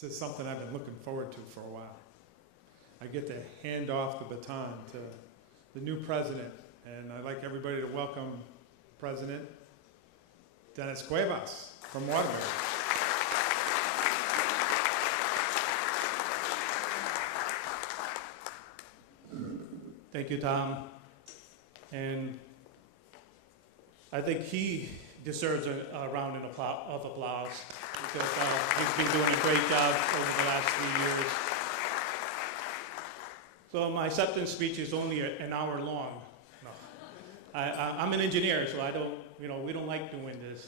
This is something I've been looking forward to for a while. I get to hand off the baton to the new president, and I'd like everybody to welcome President Denis Cuevas from Waterbury. Thank you, Tom. And I think he deserves a round of applause because he's been doing a great job over the last 3 years. So my acceptance speech is only an hour long. No. I'm an engineer, so I don't, we don't like doing this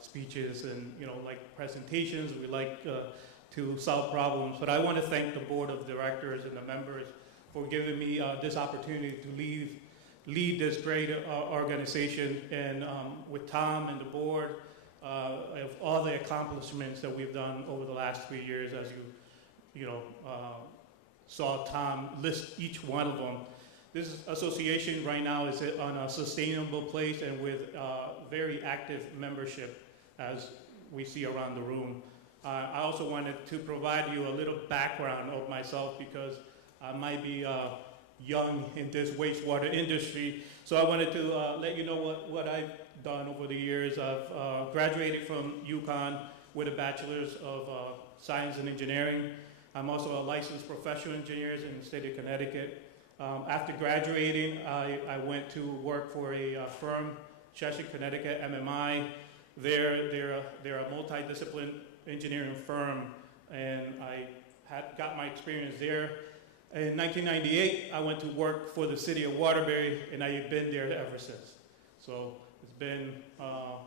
speeches and, like presentations. We like to solve problems. But I want to thank the board of directors and the members for giving me this opportunity to lead this great organization, and with Tom and the board, of all the accomplishments that we've done over the last 3 years, as you saw Tom list each one of them. This association right now is on a sustainable place and with very active membership, as we see around the room. I also wanted to provide you a little background of myself because I might be young in this wastewater industry. So I wanted to let you know what I've done over the years. I've graduated from UConn with a bachelor's of science and engineering. I'm also a licensed professional engineer in the state of Connecticut. After graduating, I went to work for a firm, Cheshire, Connecticut, MMI. They're a multidiscipline engineering firm, and I got my experience there. In 1998, I went to work for the city of Waterbury, and I've been there ever since. So it's been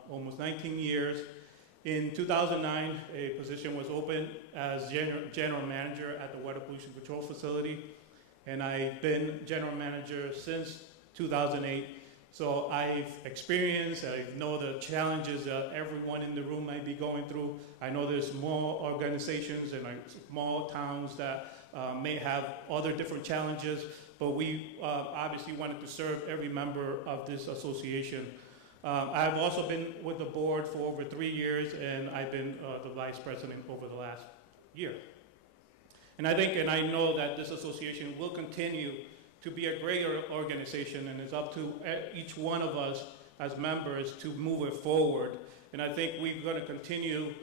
almost 19 years. In 2009, a position was open as general manager at the Water Pollution Control Facility, and I've been general manager since 2008. So I've experienced, I know the challenges that everyone in the room might be going through. I know there's small organizations and small towns that may have other different challenges, but we obviously wanted to serve every member of this association. I've also been with the board for over 3 years, and I've been the vice president over the last year. And I think, and I know that this association will continue to be a great organization, and it's up to each one of us as members to move it forward. And I think we're going to continue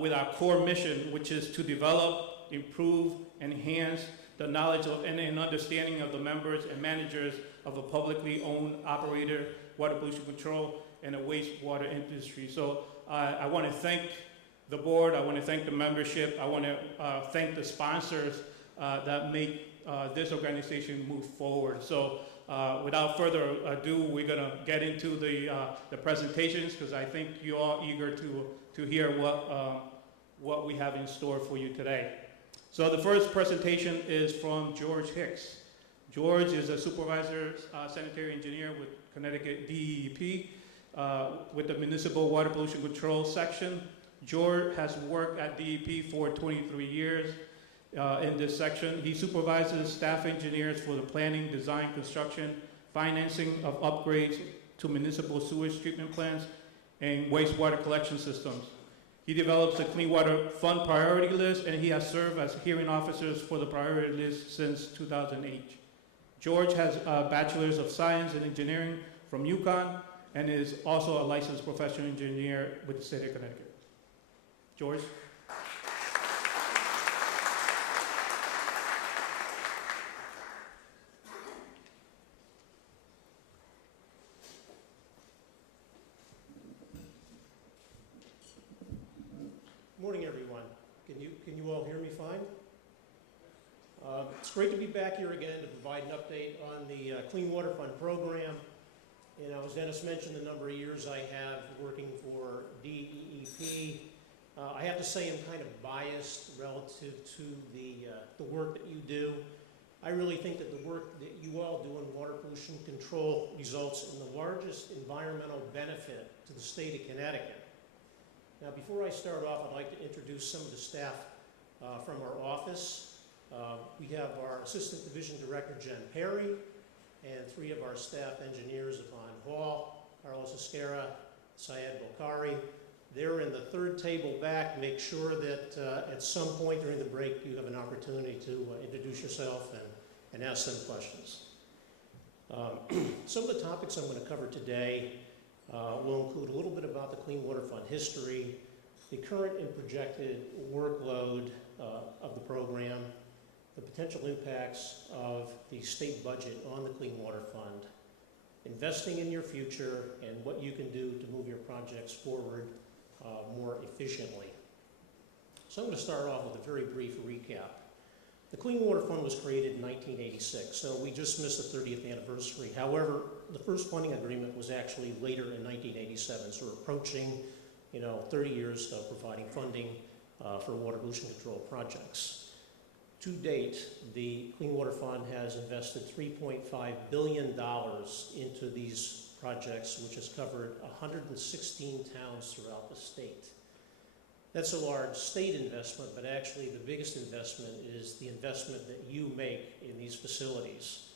with our core mission, which is to develop, improve, enhance the knowledge of and understanding of the members and managers of a publicly owned operator, water pollution control, and the wastewater industry. So I want to thank the board, I want to thank the membership, I want to thank the sponsors that make this organization move forward. So without further ado, we're going to get into the presentations, because I think you're all eager to hear what we have in store for you today. So the first presentation is from George Hicks. George is a supervisor sanitary engineer with Connecticut DEP with the Municipal Water Pollution Control section. George has worked at DEP for 23 years in this section. He supervises staff engineers for the planning, design, construction, financing of upgrades to municipal sewage treatment plants and wastewater collection systems. He develops the Clean Water Fund priority list, and he has served as hearing officers for the priority list since 2008. George has a bachelor's of science and engineering from UConn and is also a licensed professional engineer with the state of Connecticut. George? Morning, everyone. Can you all hear me fine? It's great to be back here again to provide an update on the Clean Water Fund program. And as Dennis mentioned, the number of years I have working for DEP. I have to say I'm kind of biased relative to the work that you do. I really think that the work that you all do in water pollution control results in the largest environmental benefit to the state of Connecticut. Now, before I start off, I'd like to introduce some of the staff from our office. We have our Assistant Division Director, Jen Perry, and 3 of our staff engineers, Yvonne Hall, Carlos Esquera, Syed Bokhari. They're in the third table back. Make sure that at some point during the break you have an opportunity to introduce yourself and ask them questions. Some of the topics I'm going to cover today will include a little bit about the Clean Water Fund history, the current and projected workload of the program, the potential impacts of the state budget on the Clean Water Fund, investing in your future, and what you can do to move your projects forward more efficiently. So I'm going to start off with a very brief recap. The Clean Water Fund was created in 1986, so we just missed the 30th anniversary. However, the first funding agreement was actually later in 1987, so we're approaching 30 years of providing funding for water pollution control projects. To date, the Clean Water Fund has invested $3.5 billion into these projects, which has covered 116 towns throughout the state. That's a large state investment, but actually the biggest investment is the investment that you make in these facilities.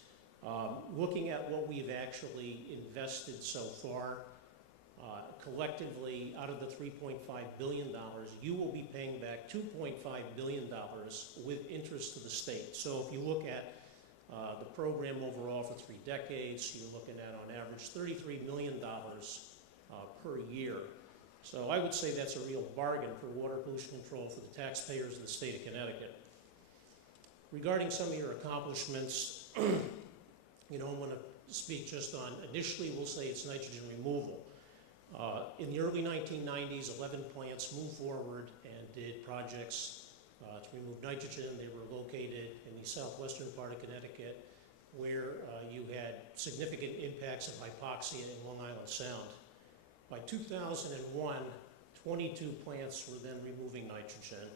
Looking at what we've actually invested so far, collectively, out of the $3.5 billion, you will be paying back $2.5 billion with interest to the state. So if you look at the program overall for 3 decades, you're looking at, on average, $33 million per year. So I would say that's a real bargain for water pollution control for the taxpayers of the state of Connecticut. Regarding some of your accomplishments, I want to speak just on, initially we'll say it's nitrogen removal. In the early 1990s, 11 plants moved forward and did projects to remove nitrogen. They were located in the southwestern part of Connecticut, where you had significant impacts of hypoxia in Long Island Sound. By 2001, 22 plants were then removing nitrogen.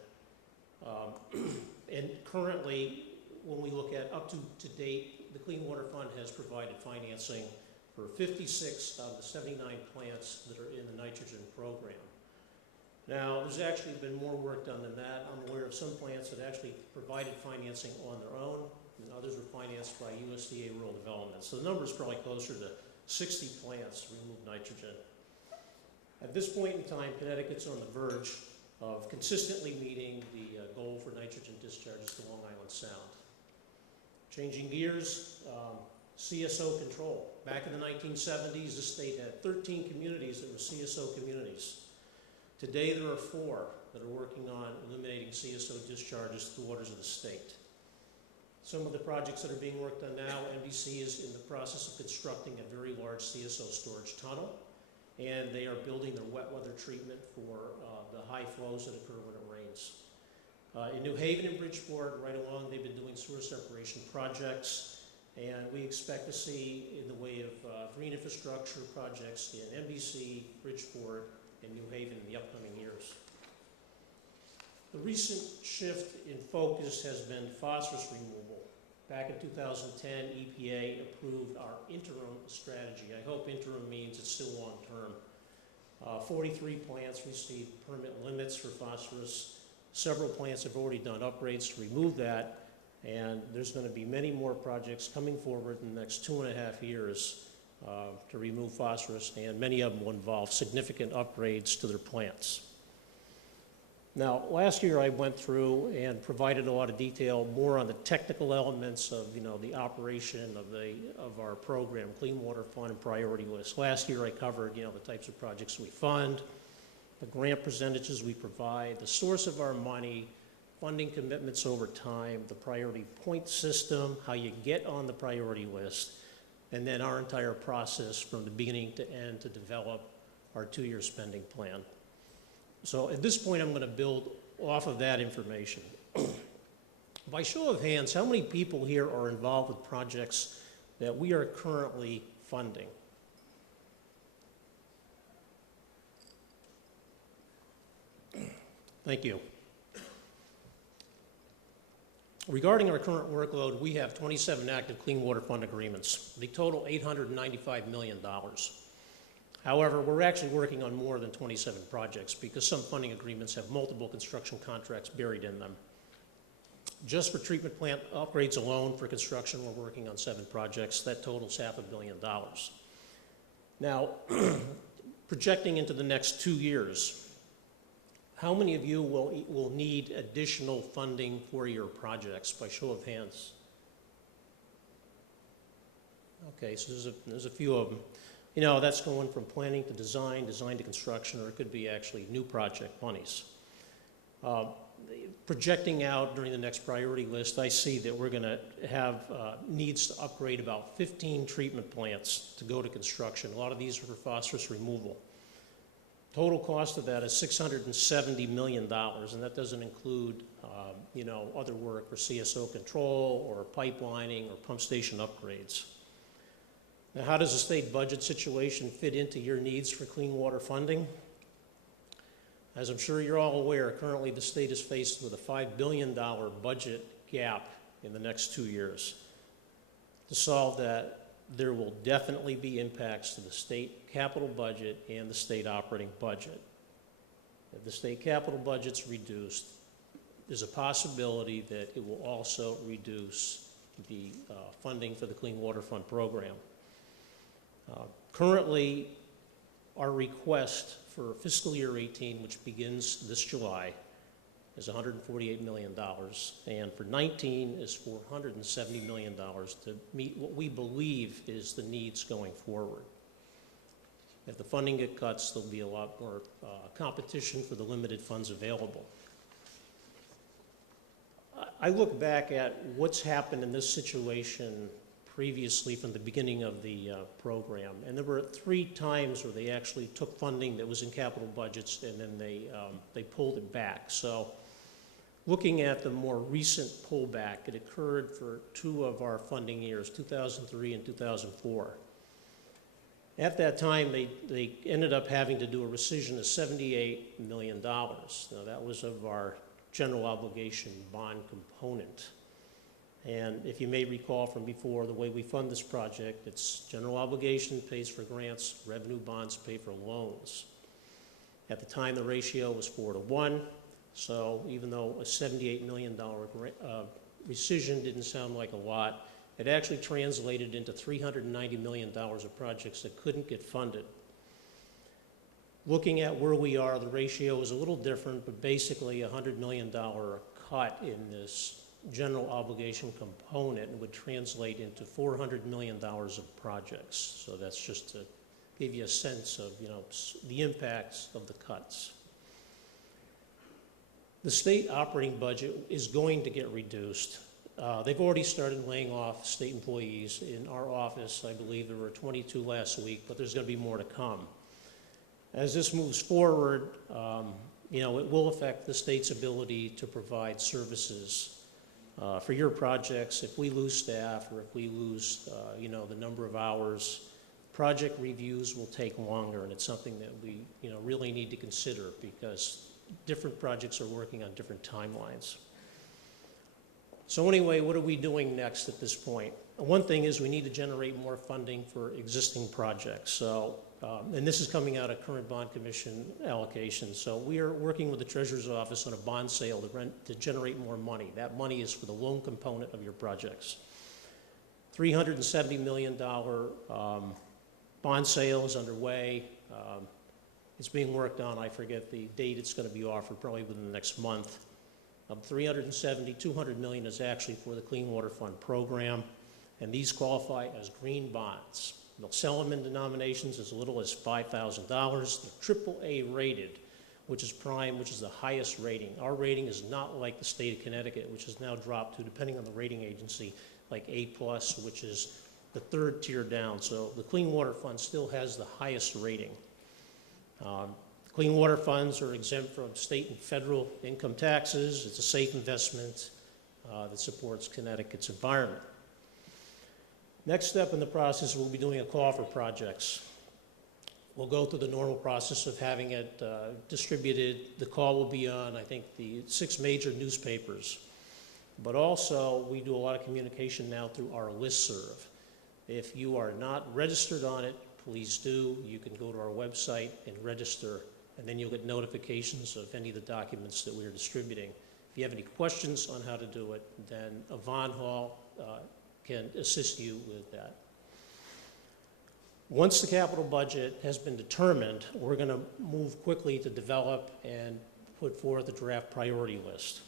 And currently, when we look at up to date, the Clean Water Fund has provided financing for 56 out of the 79 plants that are in the nitrogen program. Now, there's actually been more work done than that. I'm aware of some plants that actually provided financing on their own, and others were financed by USDA Rural Development. So the number is probably closer to 60 plants to remove nitrogen. At this point in time, Connecticut's on the verge of consistently meeting the goal for nitrogen discharges to Long Island Sound. Changing gears, CSO control. Back in the 1970s, the state had 13 communities that were CSO communities. Today, there are 4 that are working on eliminating CSO discharges to the waters of the state. Some of the projects that are being worked on now, NBC is in the process of constructing a very large CSO storage tunnel, and they are building their wet weather treatment for the high flows that occur when it rains. In New Haven and Bridgeport, right along, they've been doing sewer separation projects, and we expect to see in the way of green infrastructure projects in NBC, Bridgeport, and New Haven in the upcoming years. The recent shift in focus has been phosphorus removal. Back in 2010, EPA approved our interim strategy. I hope interim means it's still long-term. 43 plants received permit limits for phosphorus. Several plants have already done upgrades to remove that, and there's going to be many more projects coming forward in the next 2.5 years to remove phosphorus, and many of them will involve significant upgrades to their plants. Now, last year I went through and provided a lot of detail more on the technical elements of the operation of our program, Clean Water Fund and Priority List. Last year I covered the types of projects we fund, the grant percentages we provide, the source of our money, funding commitments over time, the priority point system, how you get on the priority list, and then our entire process from the beginning to end to develop our 2-year spending plan. So at this point, I'm going to build off of that information. By show of hands, how many people here are involved with projects that we are currently funding? Thank you. Regarding our current workload, we have 27 active Clean Water Fund agreements. They total $895 million. However, we're actually working on more than 27 projects because some funding agreements have multiple construction contracts buried in them. Just for treatment plant upgrades alone for construction, we're working on 7 projects. That totals $500 million. Now, projecting into the next 2 years, How many of you will need additional funding for your projects, by show of hands? Okay, so there's a few of them. You know, that's going from planning to design, design to construction, or it could be actually new project monies. Projecting out during the next priority list, I see that we're going to have needs to upgrade about 15 treatment plants to go to construction. A lot of these are for phosphorus removal. Total cost of that is $670 million, and that doesn't include, you know, other work for CSO control or pipelining or pump station upgrades. Now, how does the state budget situation fit into your needs for clean water funding? As I'm sure you're all aware, currently the state is faced with a $5 billion budget gap in the next 2 years. To solve that, there will definitely be impacts to the state capital budget and the state operating budget. If the state capital budget's reduced, there's a possibility that it will also reduce the funding for the Clean Water Fund program. Currently, our request for fiscal year 18, which begins this July, is $148 million, and for 19 is $470 million to meet what we believe is the needs going forward. If the funding gets cuts, there'll be a lot more competition for the limited funds available. I look back at what's happened in this situation previously from the beginning of the program, and there were 3 times where they actually took funding that was in capital budgets and then they pulled it back. So looking at the more recent pullback, it occurred for 2 of our funding years, 2003 and 2004. At that time, they ended up having to do a rescission of $78 million. Now, that was of our general obligation bond component. And if you may recall from before, the way we fund this project, it's general obligation pays for grants, revenue bonds pay for loans. At the time, the ratio was 4-to-1, so even though a $78 million rescission didn't sound like a lot, it actually translated into $390 million of projects that couldn't get funded. Looking at where we are, the ratio is a little different, but basically a $100 million cut in this general obligation component would translate into $400 million of projects. So that's just to give you a sense of, you know, the impacts of the cuts. The state operating budget is going to get reduced. They've already started laying off state employees. In our office, I believe there were 22 last week, but there's going to be more to come. As this moves forward, you know, it will affect the state's ability to provide services for your projects. If we lose staff or if we lose, you know, the number of hours, project reviews will take longer, and it's something that we, you know, really need to consider because different projects are working on different timelines. So anyway, what are we doing next at this point? One thing is we need to generate more funding for existing projects. So, and this is coming out of current bond commission allocations. So we are working with the Treasurer's Office on a bond sale to generate more money. That money is for the loan component of your projects. $370 million bond sale is underway. It's being worked on. I forget the date it's going to be offered, probably within the next month. $200 million is actually for the Clean Water Fund program, and these qualify as green bonds. They'll sell them in denominations as little as $5,000. They're AAA rated, which is prime, which is the highest rating. Our rating is not like the state of Connecticut, which has now dropped to, depending on the rating agency, like A+, which is the 3rd tier down. So the Clean Water Fund still has the highest rating. Clean water funds are exempt from state and federal income taxes. It's a safe investment that supports Connecticut's environment. Next step in the process, we'll be doing a call for projects. We'll go through the normal process of having it distributed. The call will be on, I think, the 6 major newspapers. But also, we do a lot of communication now through our listserv. If you are not registered on it, please do. You can go to our website and register, and then you'll get notifications of any of the documents that we are distributing. If you have any questions on how to do it, then Yvonne Hall can assist you with that. Once the capital budget has been determined, we're going to move quickly to develop and put forth a draft priority list.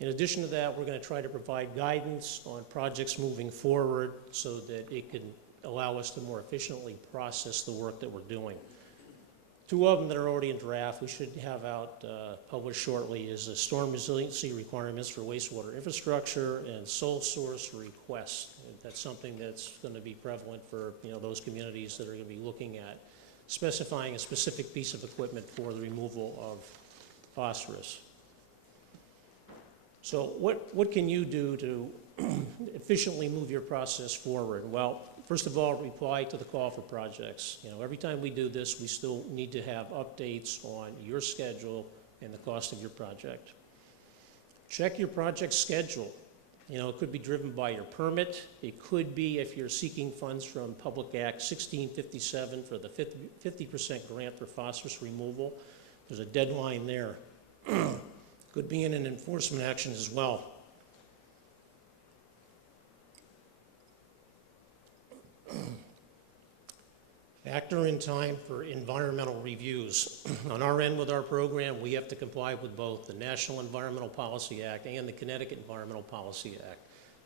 In addition to that, we're going to try to provide guidance on projects moving forward so that it can allow us to more efficiently process the work that we're doing. Two of them that are already in draft, we should have out published shortly, is the storm resiliency requirements for wastewater infrastructure and sole source requests. That's something that's going to be prevalent for those communities that are going to be looking at specifying a specific piece of equipment for the removal of phosphorus. So what can you do to efficiently move your process forward? Well, first of all, reply to the call for projects. Every time we do this, we still need to have updates on your schedule and the cost of your project. Check your project schedule. It could be driven by your permit. It could be if you're seeking funds from Public Act 1657 for the 50% grant for phosphorus removal. There's a deadline there. Could be in an enforcement action as well. Factor in time for environmental reviews. On our end with our program, we have to comply with both the National Environmental Policy Act and the Connecticut Environmental Policy Act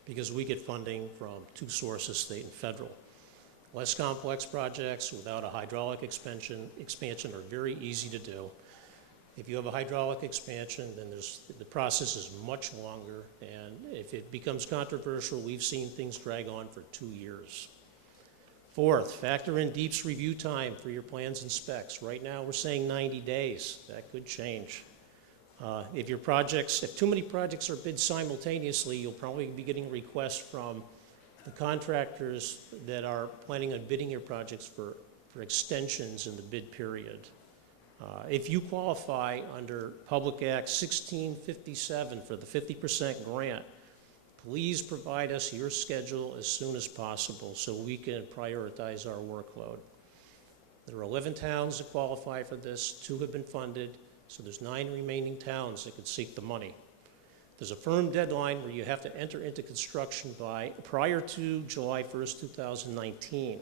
because we get funding from two sources, state and federal. Less complex projects without a hydraulic expansion are very easy to do. If you have a hydraulic expansion, then the process is much longer, and if it becomes controversial, we've seen things drag on for 2 years. Fourth, factor in DEEP's review time for your plans and specs. Right now, we're saying 90 days. That could change. If too many projects are bid simultaneously, you'll probably be getting requests from the contractors that are planning on bidding your projects for extensions in the bid period. If you qualify under Public Act 1657 for the 50% grant, please provide us your schedule as soon as possible so we can prioritize our workload. There are 11 towns that qualify for this, 2 have been funded, so there's 9 remaining towns that could seek the money. There's a firm deadline where you have to enter into construction prior to July 1st, 2019.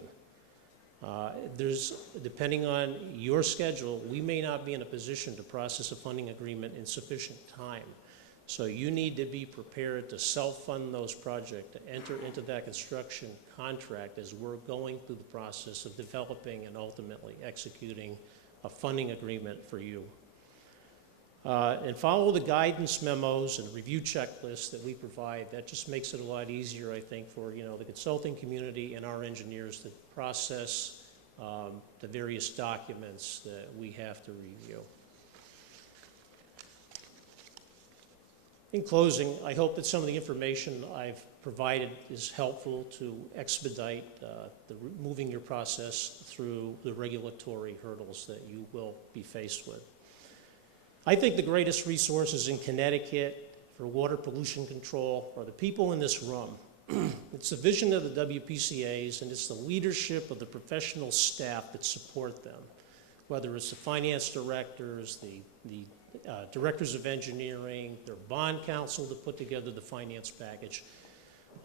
Depending on your schedule, we may not be in a position to process a funding agreement in sufficient time. So you need to be prepared to self-fund those projects, to enter into that construction contract as we're going through the process of developing and ultimately executing a funding agreement for you. And follow the guidance memos and review checklists that we provide. That just makes it a lot easier, I think, for the consulting community and our engineers to process the various documents that we have to review. In closing, I hope that some of the information I've provided is helpful to expedite moving your process through the regulatory hurdles that you will be faced with. I think the greatest resources in Connecticut for water pollution control are the people in this room. It's the vision of the WPCAs, and it's the leadership of the professional staff that support them, whether it's the finance directors, the directors of engineering, their bond counsel to put together the finance package.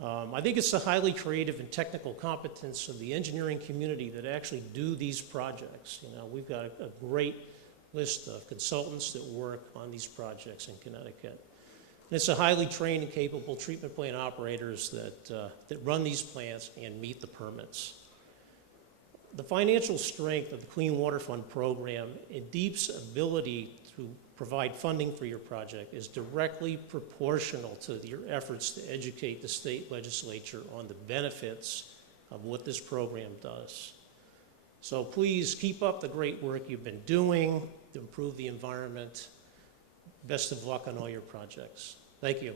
I think it's the highly creative and technical competence of the engineering community that actually do these projects. We've got a great list of consultants that work on these projects in Connecticut. And it's a highly trained and capable treatment plant operators that run these plants and meet the permits. The financial strength of the Clean Water Fund program and DEEP's ability to provide funding for your project is directly proportional to your efforts to educate the state legislature on the benefits of what this program does. So please keep up the great work you've been doing to improve the environment. Best of luck on all your projects. Thank you.